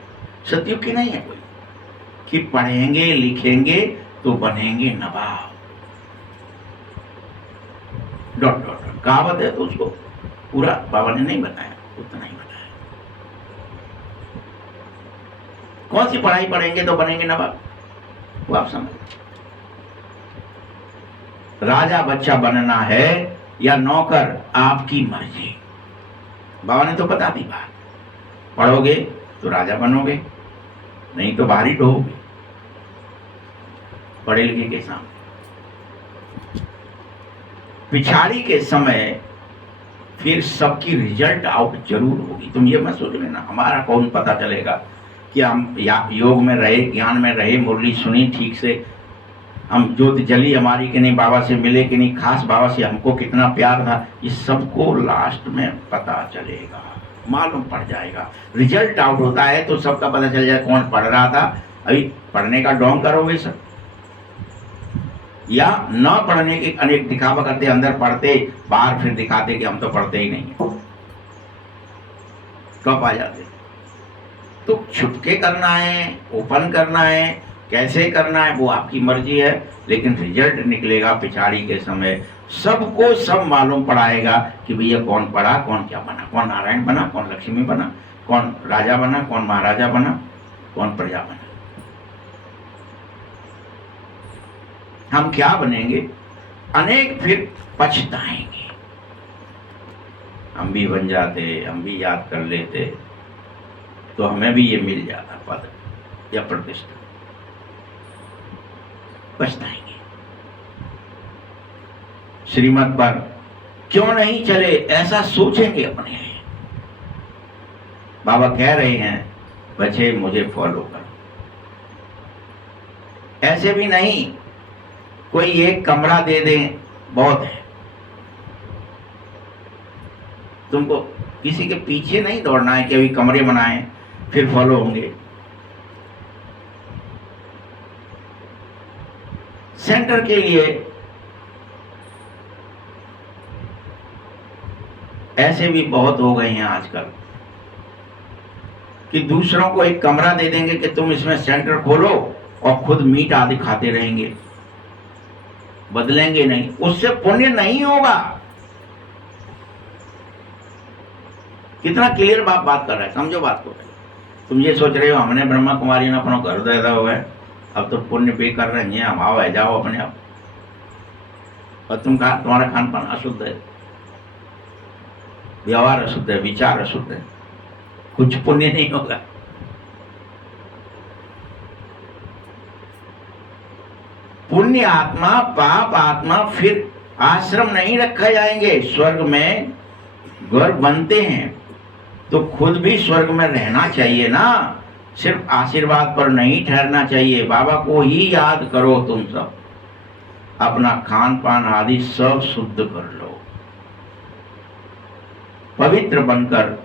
सतयुग की नहीं है कोई कि पढ़ेंगे लिखेंगे तो बनेंगे नवाब, डॉट डॉट डॉट कहावत है, तो उसको पूरा बाबा ने नहीं बताया, उतना ही बताया। कौन सी पढ़ाई पढ़ेंगे तो बनेंगे नवाब, वो आप समझ। राजा बच्चा बनना है या नौकर, आपकी मर्जी। बाबा ने तो बता दी बात, पढ़ोगे तो राजा बनोगे, नहीं तो बाहरी ढोगे पढ़े लिखे के सामने। पिछाड़ी के समय फिर सबकी रिजल्ट आउट जरूर होगी। तुम ये मत सोच लेना हमारा कौन पता चलेगा कि हम योग में रहे, ज्ञान में रहे, मुरली सुनी ठीक से, हम ज्योत जली हमारी कि नहीं, बाबा से मिले कि नहीं, खास बाबा से हमको कितना प्यार था, ये सबको लास्ट में पता चलेगा, मालूम पड़ जाएगा। रिजल्ट आउट होता है तो सबका पता चल जाए कौन पढ़ रहा था। अभी पढ़ने का ढोंग करोगे सब, या न पढ़ने के अनेक दिखावा करते, अंदर पढ़ते बाहर फिर दिखाते कि हम तो पढ़ते ही नहीं, कब आ जाते। तो छुपके करना है, ओपन करना है, कैसे करना है वो आपकी मर्जी है, लेकिन रिजल्ट निकलेगा पिछाड़ी के समय। सबको सब मालूम पड़ाएगा कि भैया कौन पढ़ा, कौन क्या बना, कौन नारायण बना, कौन लक्ष्मी बना, कौन राजा बना, कौन महाराजा बना, कौन प्रजा बना। हम क्या बनेंगे, अनेक फिर पछताएंगे। हम भी बन जाते, हम भी याद कर लेते तो हमें भी ये मिल जाता पद या प्रतिष्ठा, पछताएंगे। श्रीमत पर क्यों नहीं चले, ऐसा सोचेंगे अपने लिए। बाबा कह रहे हैं बच्चे मुझे फॉलो करो, ऐसे भी नहीं कोई एक कमरा दे दें बहुत है। तुमको किसी के पीछे नहीं दौड़ना है कि अभी कमरे बनाएं फिर फॉलो होंगे। सेंटर के लिए ऐसे भी बहुत हो गए हैं आजकल कि दूसरों को एक कमरा दे देंगे कि तुम इसमें सेंटर खोलो और खुद मीट आदि खाते रहेंगे, बदलेंगे नहीं, उससे पुण्य नहीं होगा। कितना क्लियर बात कर रहा है, समझो बात को। तुम ये सोच रहे हो हमने ब्रह्मा कुमारी ने अपना घर दे दिया हुआ है, अब तो पुण्य पे कर रहे हैं, हम आओ है जाओ अपने आप, और तुम्हारा खान पान अशुद्ध है, व्यवहार अशुद्ध है, विचार अशुद्ध है, कुछ पुण्य नहीं होगा। पुण्य आत्मा पाप आत्मा फिर आश्रम नहीं रखा जाएंगे। स्वर्ग में घर बनते हैं तो खुद भी स्वर्ग में रहना चाहिए ना, सिर्फ आशीर्वाद पर नहीं ठहरना चाहिए। बाबा को ही याद करो, तुम सब अपना खान पान आदि सब शुद्ध कर लो, पवित्र बनकर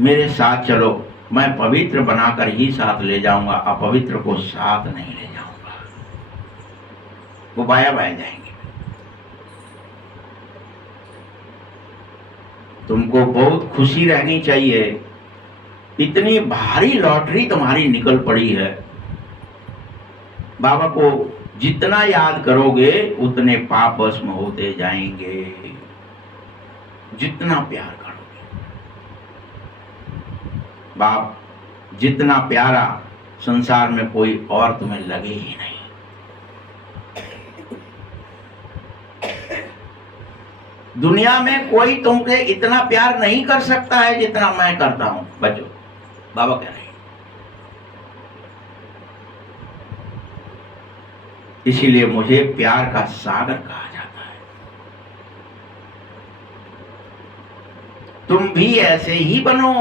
मेरे साथ चलो। मैं पवित्र बनाकर ही साथ ले जाऊंगा, अपवित्र को साथ नहीं ले जाऊंगा, वो बाया बाया जाएंगे। तुमको बहुत खुशी रहनी चाहिए, इतनी भारी लॉटरी तुम्हारी निकल पड़ी है। बाबा को जितना याद करोगे उतने पाप भस्म होते जाएंगे, जितना प्यार करोगे। बाप जितना प्यारा संसार में कोई और तुम्हें लगे ही नहीं। दुनिया में कोई तुमसे इतना प्यार नहीं कर सकता है जितना मैं करता हूं बच्चों, बाबा कह रहे हैं। इसीलिए मुझे प्यार का सागर कहा जाता है। तुम भी ऐसे ही बनो,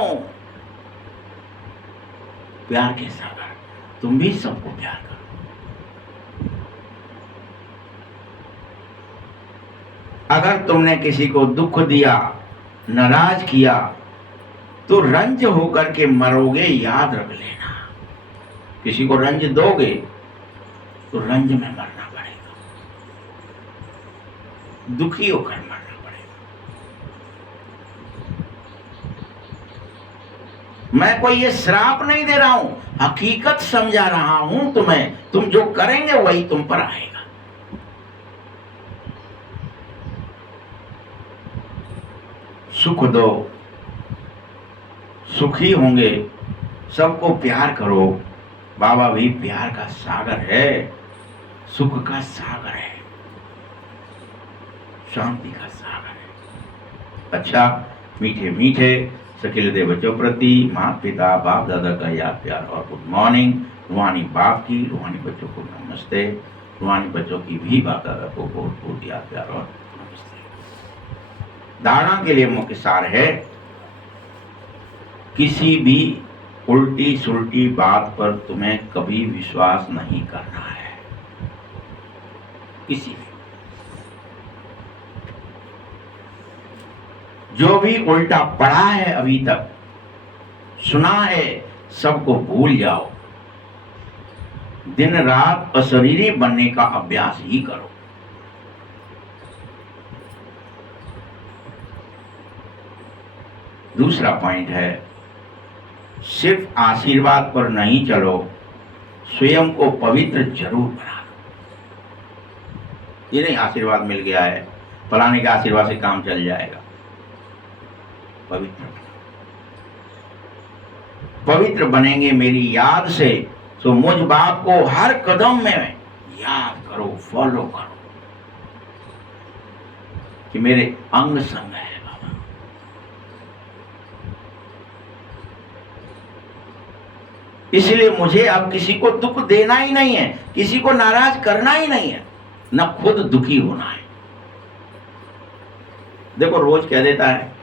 प्यार के सागर। तुम भी सबको प्यार करो। अगर तुमने किसी को दुख दिया, नाराज किया, तो रंज होकर के मरोगे, याद रख लेना। किसी को रंज दोगे तो रंज में मरना पड़ेगा, दुखी होकर मरना पड़ेगा। मैं कोई ये श्राप नहीं दे रहा हूं, हकीकत समझा रहा हूं तुम्हें। तुम जो करेंगे वही तुम पर आएगा। सुख दो, सुखी होंगे, सबको प्यार करो। बाबा भी प्यार का सागर है, सुख का सागर है, शांति का सागर है। अच्छा, मीठे मीठे सखिलदे बच्चों प्रति माता पिता बाप दादा का याद प्यार और गुड मॉर्निंग। रूहानी बाप की, रूहानी बच्चों को नमस्ते। रूहानी बच्चों की भी बाप दादा को बहुत बहुत याद प्यार और नमस्ते। धारणा के लिए मुख्य सार है, किसी भी उल्टी सुल्टी बात पर तुम्हें कभी विश्वास नहीं करना है। किसी भी जो भी उल्टा पढ़ा है, अभी तक सुना है, सबको भूल जाओ। दिन रात अशरीरी बनने का अभ्यास ही करो। दूसरा पॉइंट है, सिर्फ आशीर्वाद पर नहीं चलो, स्वयं को पवित्र जरूर बना लो। ये नहीं आशीर्वाद मिल गया है, फलाने के आशीर्वाद से काम चल जाएगा। पवित्र बनेंगे मेरी याद से, तो मुझ बाप को हर कदम में याद करो, फॉलो करो कि मेरे अंग संग है बाबा। इसलिए मुझे अब किसी को दुख देना ही नहीं है, किसी को नाराज करना ही नहीं है, न खुद दुखी होना है। देखो, रोज कह देता है,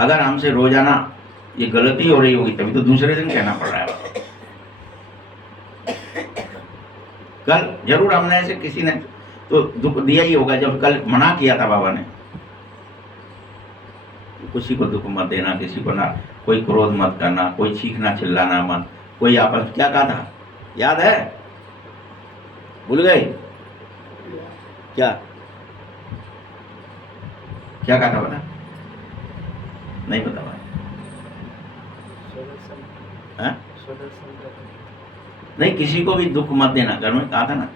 अगर हमसे रोजाना ये गलती हो रही होगी तभी तो दूसरे दिन कहना पड़ रहा है। कल जरूर हमने ऐसे किसी ने तो दुख दिया ही होगा, जब कल मना किया था बाबा ने, किसी को दुख मत देना, किसी को ना, कोई क्रोध मत करना, कोई चीखना चिल्लाना मत, कोई आपस क्या कहा था, याद है? भूल गए क्या? क्या कहा था बता? नहीं पता भाई? नहीं, किसी को भी दुख मत देना। घर में कहा था ना,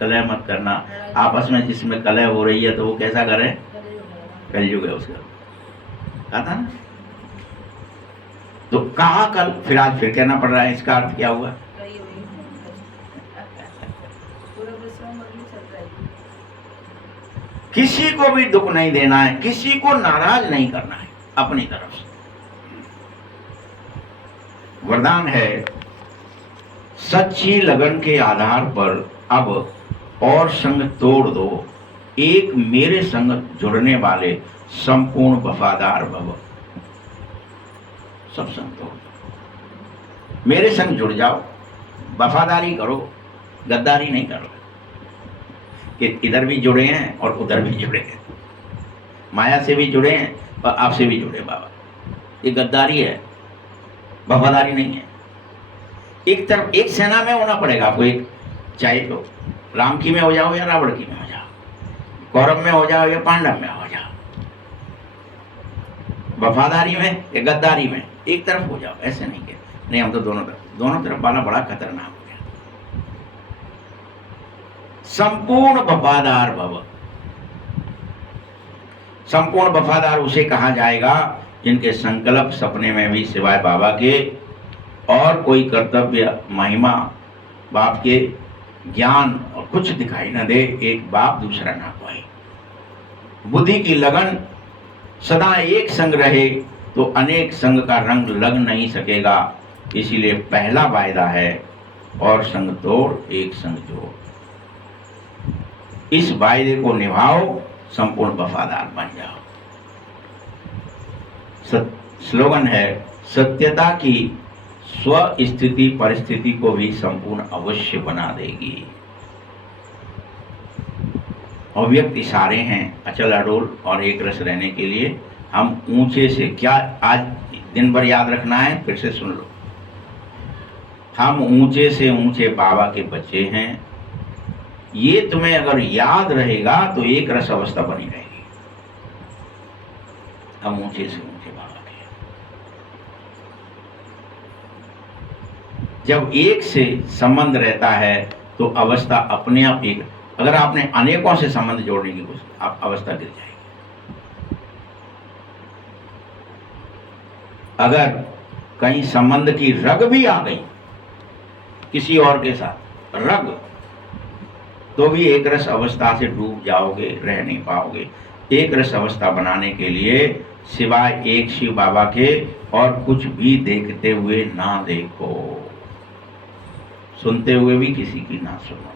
कलह मत करना। आपस में जिसमें कलह हो रही है तो वो कैसा करे? कलयुग है उसका, कहा था ना। तो कहा कल, फिर आज फिर कहना पड़ रहा है। इसका अर्थ क्या हुआ? किसी को भी दुख नहीं देना है, किसी को नाराज नहीं करना है अपनी तरफ से। वरदान है, सच्ची लगन के आधार पर अब और संग तोड़ दो, एक मेरे संग जुड़ने वाले संपूर्ण वफादार भव। सब संग तोड़ दो, मेरे संग जुड़ जाओ, वफादारी करो, गद्दारी नहीं करो कि इधर भी जुड़े हैं और उधर भी जुड़े हैं, माया से भी जुड़े हैं और आपसे भी जुड़े। बाबा, ये गद्दारी है, वफादारी नहीं है। एक तरफ एक सेना में होना पड़ेगा आपको, एक चाहे तो राम की में हो जाओ या रावण की में हो जाओ, कौरव में हो जाओ या पांडव में हो जाओ, वफादारी में या गद्दारी में एक तरफ हो जाओ। ऐसे नहीं कि नहीं हम तो दोनों तरफ वाला बड़ा खतरनाक हो गया। संपूर्ण वफादार भव। संपूर्ण वफादार उसे कहा जाएगा जिनके संकल्प सपने में भी सिवाय बाबा के और कोई कर्तव्य, महिमा, बाप के ज्ञान और कुछ दिखाई न दे। एक बाप दूसरा ना पाए। बुद्धि की लगन सदा एक संग रहे तो अनेक संग का रंग लग नहीं सकेगा। इसीलिए पहला वायदा है, और संग तोड़ एक संग जोड़। इस वायदे को निभाओ, संपूर्ण वफादार बन जाओ। स्लोगन है, सत्यता की स्व स्थिति परिस्थिति को भी संपूर्ण अवश्य बना देगी। अव्यक्त इशारे हैं अचल अडोल और एक रस रहने के लिए। हम ऊंचे से, क्या आज दिन भर याद रखना है, फिर से सुन लो। हम ऊंचे से ऊंचे बाबा के बच्चे हैं। ये तुम्हें अगर याद रहेगा तो एक रस अवस्था बनी रहेगी। हम ऊंचे से ऊंचे बाबा के। जब एक से संबंध रहता है तो अवस्था अपने आप एक, अगर आपने अनेकों से संबंध जोड़ने की कोशिश, आप अवस्था गिर जाएगी। अगर कहीं संबंध की रग भी आ गई किसी और के साथ, रग, तो भी एक रस अवस्था से डूब जाओगे, रह नहीं पाओगे। एक रस अवस्था बनाने के लिए सिवाय एक शिव बाबा के और कुछ भी देखते हुए ना देखो, सुनते हुए भी किसी की ना सुनो।